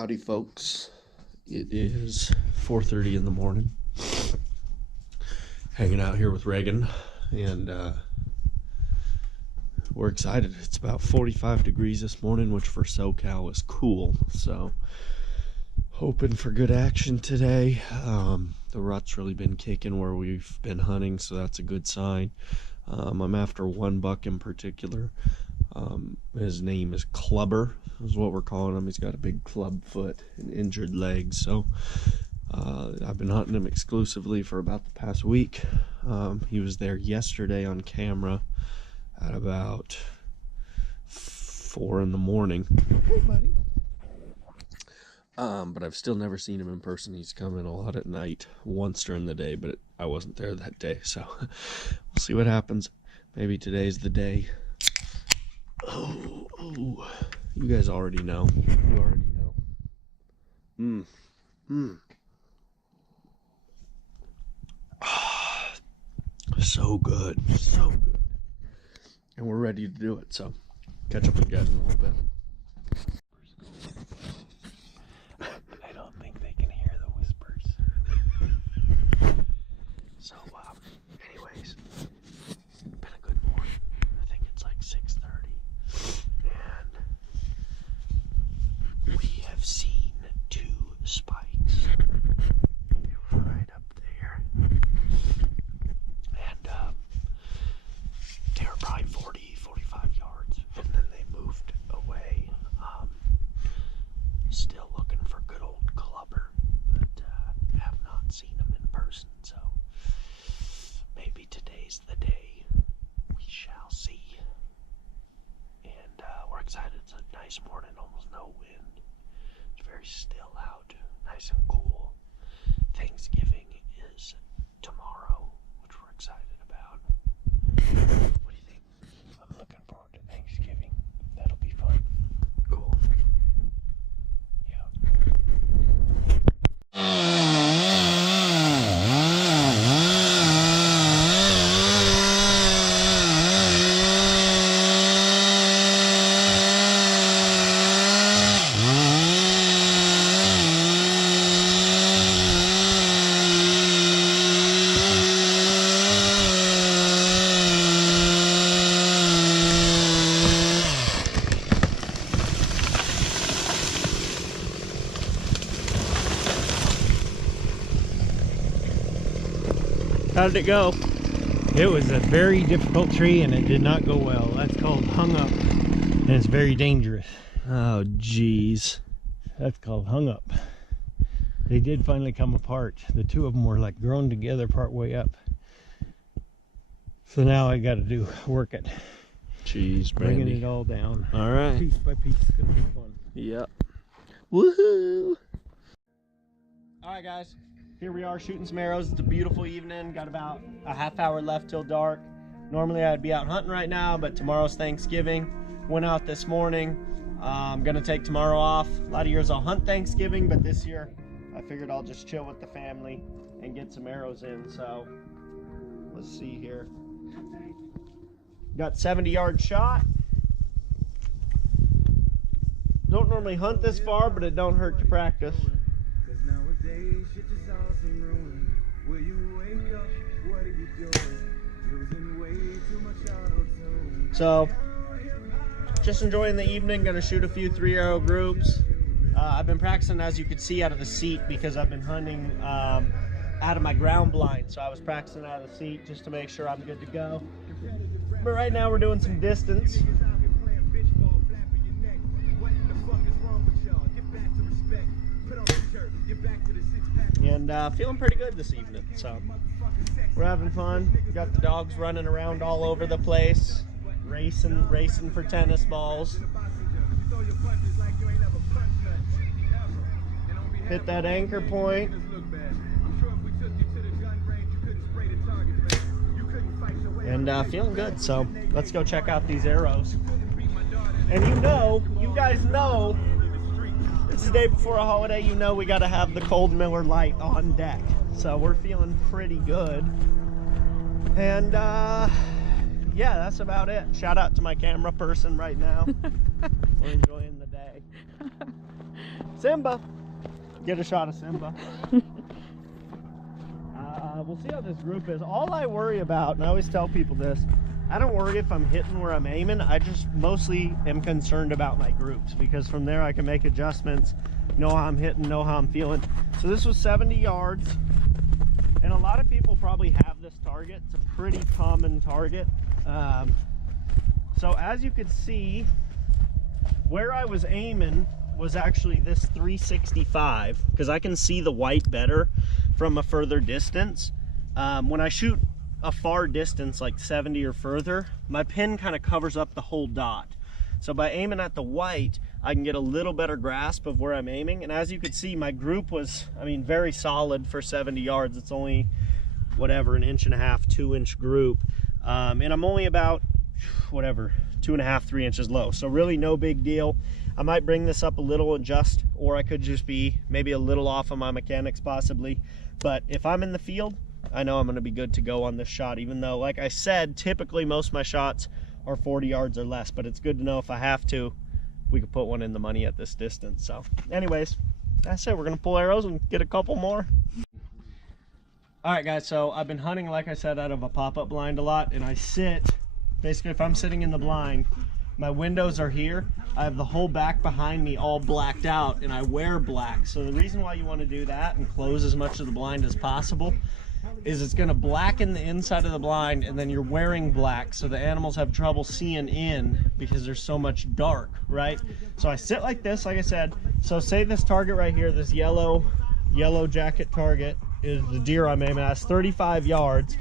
Howdy folks, it is 4:30 in the morning, hanging out here with Reagan, and we're excited. It's about 45 degrees this morning, which for SoCal is cool, so hoping for good action today. The rut's really been kicking where we've been hunting, so that's a good sign. I'm after one buck in particular. His name is Clubber, is what we're calling him. He's got a big club foot and injured legs, so I've been hunting him exclusively for about the past week. He was there yesterday on camera at about 4 in the morning. Hey, buddy. But I've still never seen him in person. He's coming a lot at night, once during the day, but I wasn't there that day, so we'll see what happens. Maybe today's the day. Oh, you guys already know. You already know. So good, so good. And we're ready to do it, so catch up with you guys in a little bit. I don't think they can hear the whispers. So, anyways, it's been a good morning. I think it's like 6:30, and we have seen 2 spikes. They were right up there, and they were probably 45 yards, and then they moved away. Still looking for good old Clubber, but have not seen him in person, so maybe today's the day. We shall see. And we're excited. It's a nice morning, almost no wind. It's very still out, nice and cool. Thanksgiving is tomorrow, which we're excited about. What do you think? I'm looking forward to Thanksgiving. That'll be fun. Cool. Yeah. How did it go? It was a very difficult tree and it did not go well. That's called hung up, and it's very dangerous. Oh, geez. That's called hung up. They did finally come apart. The 2 of them were like grown together part way up. So now I got to do work it, Jeez, Brandy. bringing it all down. All right. Piece by piece. It's gonna be fun. Yep. Woohoo! All right, guys, here we are shooting some arrows. It's a beautiful evening. Got about a half hour left till dark. Normally I'd be out hunting right now, but tomorrow's Thanksgiving. Went out this morning. I'm gonna take tomorrow off. A lot of years I'll hunt Thanksgiving, but this year I figured I'll just chill with the family and get some arrows in. So let's see here. Got 70-yard shot. Don't normally hunt this far, but it don't hurt to practice. Nowadays, shit just all seem ruined. Where you wake up, what are you doing? Using way too much auto-tune. So, just enjoying the evening. Gonna shoot a few 3-arrow groups. I've been practicing, as you can see, out of the seat because I've been hunting out of my ground blind. So I was practicing out of the seat just to make sure I'm good to go. But right now we're doing some distance. And feeling pretty good this evening, so we're having fun. Got the dogs running around all over the place, racing for tennis balls. Hit that anchor point. And feeling good, so let's go check out these arrows. And you guys know, it's the day before a holiday, you know we gotta have the cold Miller Lite on deck. So we're feeling pretty good. And yeah, that's about it. Shout out to my camera person right now. We're enjoying the day. Simba. Get a shot of Simba. We'll see how this group is. All I worry about, and I always tell people this, I don't worry if I'm hitting where I'm aiming. I just mostly am concerned about my groups, because from there I can make adjustments, know how I'm hitting, know how I'm feeling. So this was 70 yards, and a lot of people probably have this target. It's a pretty common target. So as you could see, where I was aiming was actually this 365, because I can see the white better from a further distance. When I shoot a far distance like 70 or further, my pin kind of covers up the whole dot. So by aiming at the white, I can get a little better grasp of where I'm aiming. And as you could see, my group was, I mean, very solid for 70 yards. It's only whatever, 1.5 inch, 2 inch group. And I'm only about whatever, 2.5, 3 inches low. So really no big deal. I might bring this up a little, adjust, or I could just be maybe a little off on my mechanics possibly. But if I'm in the field, I know I'm going to be good to go on this shot, even though, like I said, typically most of my shots are 40 yards or less, but it's good to know if I have to, we could put one in the money at this distance. So anyways, that's it. We're going to pull arrows and get a couple more. All right, guys, so I've been hunting, like I said, out of a pop-up blind a lot, and I sit, basically if I'm sitting in the blind, my windows are here. I have the whole back behind me all blacked out, and I wear black. So the reason why you want to do that and close as much of the blind as possible is it's going to blacken the inside of the blind, and then you're wearing black, so the animals have trouble seeing in because there's so much dark, right? So I sit like this, like I said. So say this target right here, this yellow jacket target is the deer I'm aiming at. It's 35 yards.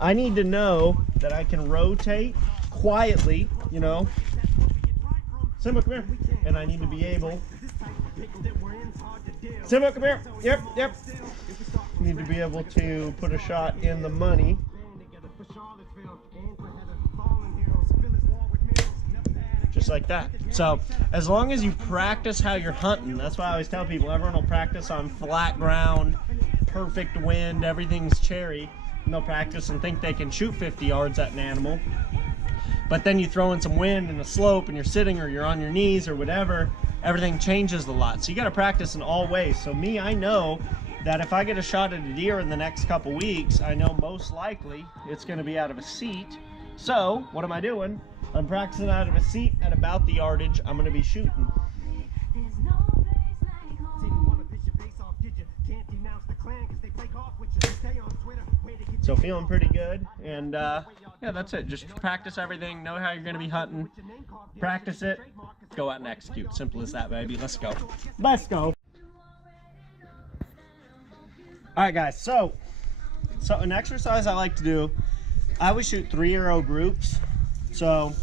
I need to know that I can rotate quietly, you know. Simba, come here. And I need to be able. Simba, come here. Yep. Need to be able to put a shot in the money. Just like that. So as long as you practice how you're hunting, that's why I always tell people, everyone will practice on flat ground, perfect wind, everything's cherry, and they'll practice and think they can shoot 50 yards at an animal. But then you throw in some wind and a slope and you're sitting or you're on your knees or whatever, everything changes a lot. So you got to practice in all ways. So me, I know that if I get a shot at a deer in the next couple weeks, I know most likely it's going to be out of a seat. So what am I doing? I'm practicing out of a seat at about the yardage I'm going to be shooting. So feeling pretty good, and yeah, that's it. Just practice everything, know how you're going to be hunting, practice it, go out and execute. Simple as that, baby. Let's go. Let's go. All right, guys, so an exercise I like to do, I always shoot 3-arrow groups. So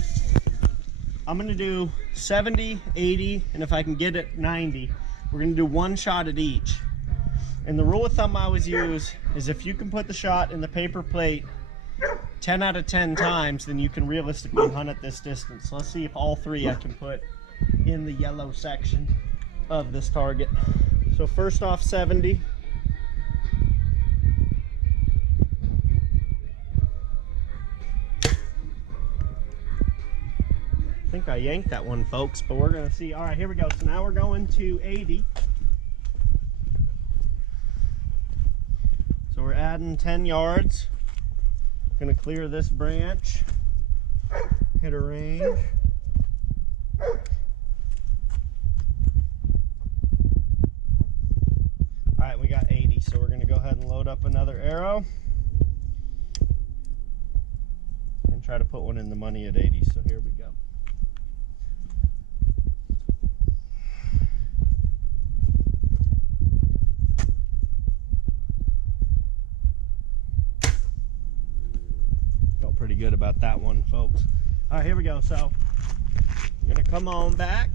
I'm going to do 70, 80, and if I can get it, 90. We're going to do one shot at each. And the rule of thumb I always use is if you can put the shot in the paper plate 10 out of 10 times, then you can realistically hunt at this distance. So let's see if all 3 I can put in the yellow section of this target. So first off, 70. I think I yanked that one, folks, but we're going to see. All right, here we go. So now we're going to 80. So we're adding 10 yards. Going to clear this branch, hit a range. All right, we got 80. So we're going to go ahead and load up another arrow and try to put one in the money at 80. So here we go. Pretty good about that one, folks. All right, here we go. So I'm gonna come on back,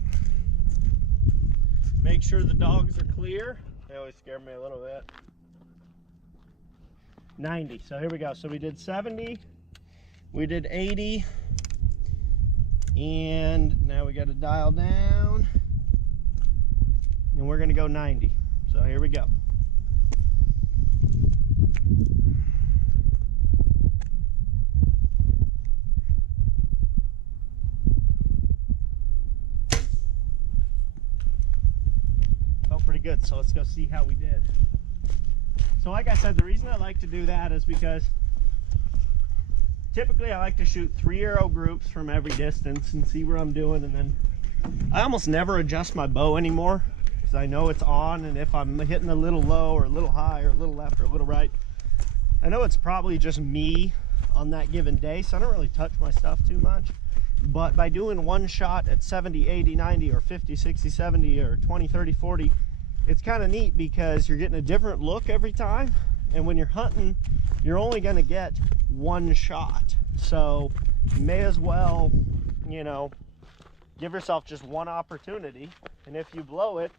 make sure the dogs are clear. They always scare me a little bit. 90. So here we go. So we did 70, we did 80, and now we got to dial down, and we're gonna go 90. So here we go. good. So let's go see how we did. So like I said, the reason I like to do that is because typically I like to shoot 3 arrow groups from every distance and see where I'm doing, and then I almost never adjust my bow anymore because I know it's on, and if I'm hitting a little low or a little high or a little left or a little right, I know it's probably just me on that given day, so I don't really touch my stuff too much. But by doing one shot at 70, 80, 90, or 50, 60, 70, or 20, 30, 40, it's kind of neat because you're getting a different look every time. And when you're hunting, you're only going to get one shot. So you may as well, you know, give yourself just one opportunity. And if you blow it,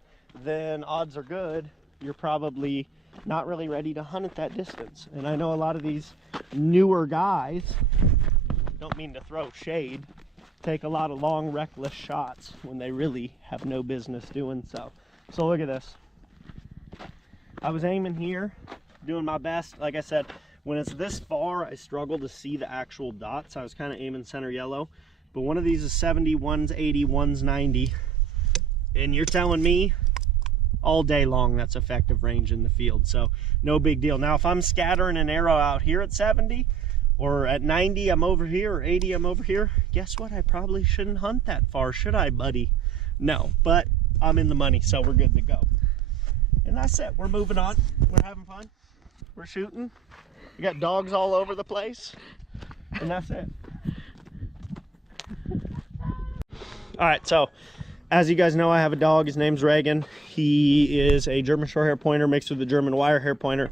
then odds are good you're probably not really ready to hunt at that distance. And I know a lot of these newer guys, don't mean to throw shade, take a lot of long reckless shots when they really have no business doing so. So look at this. I was aiming here, doing my best. Like I said, when it's this far, I struggle to see the actual dots. I was kind of aiming center yellow, but one of these is 70, one's 80, one's 90. And you're telling me all day long that's effective range in the field, so no big deal. Now if I'm scattering an arrow out here at 70, or at 90 I'm over here, or 80 I'm over here, guess what? I probably shouldn't hunt that far, should I, buddy? No, but I'm in the money, so we're good to go. And that's it. We're moving on. We're having fun. We're shooting. We got dogs all over the place, and that's it. All right, so as you guys know, I have a dog. His name's Reagan. He is a German short hair pointer mixed with a German wire hair pointer.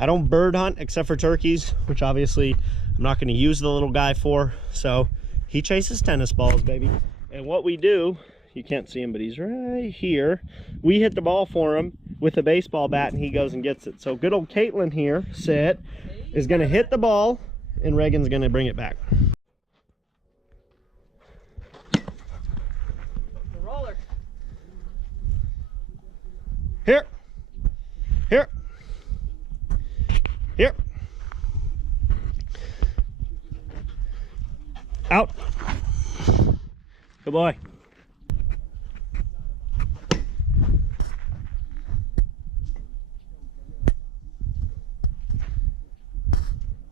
I don't bird hunt except for turkeys, which obviously I'm not going to use the little guy for. So he chases tennis balls, baby. And what we do, you can't see him, but he's right here. We hit the ball for him with a baseball bat, and he goes and gets it. So good old Caitlin here, sit, is going to hit the ball, and Reagan's going to bring it back. Here, here, here, out, good boy.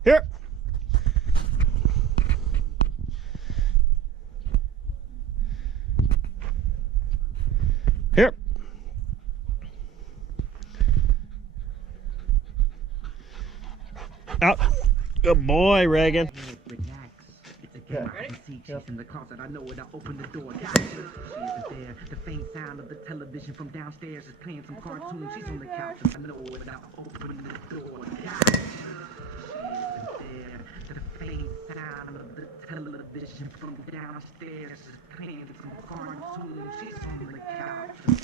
Here, here. Out. Good boy, Reagan. Relax. It's a game I can see. She's in the closet. I know it. I open the door. She isn't there. The faint sound of the television from downstairs is playing some cartoons. She's on the couch. I know it. I open the door. She isn't there. The faint sound of the television from downstairs is playing some cartoons. She's on the couch.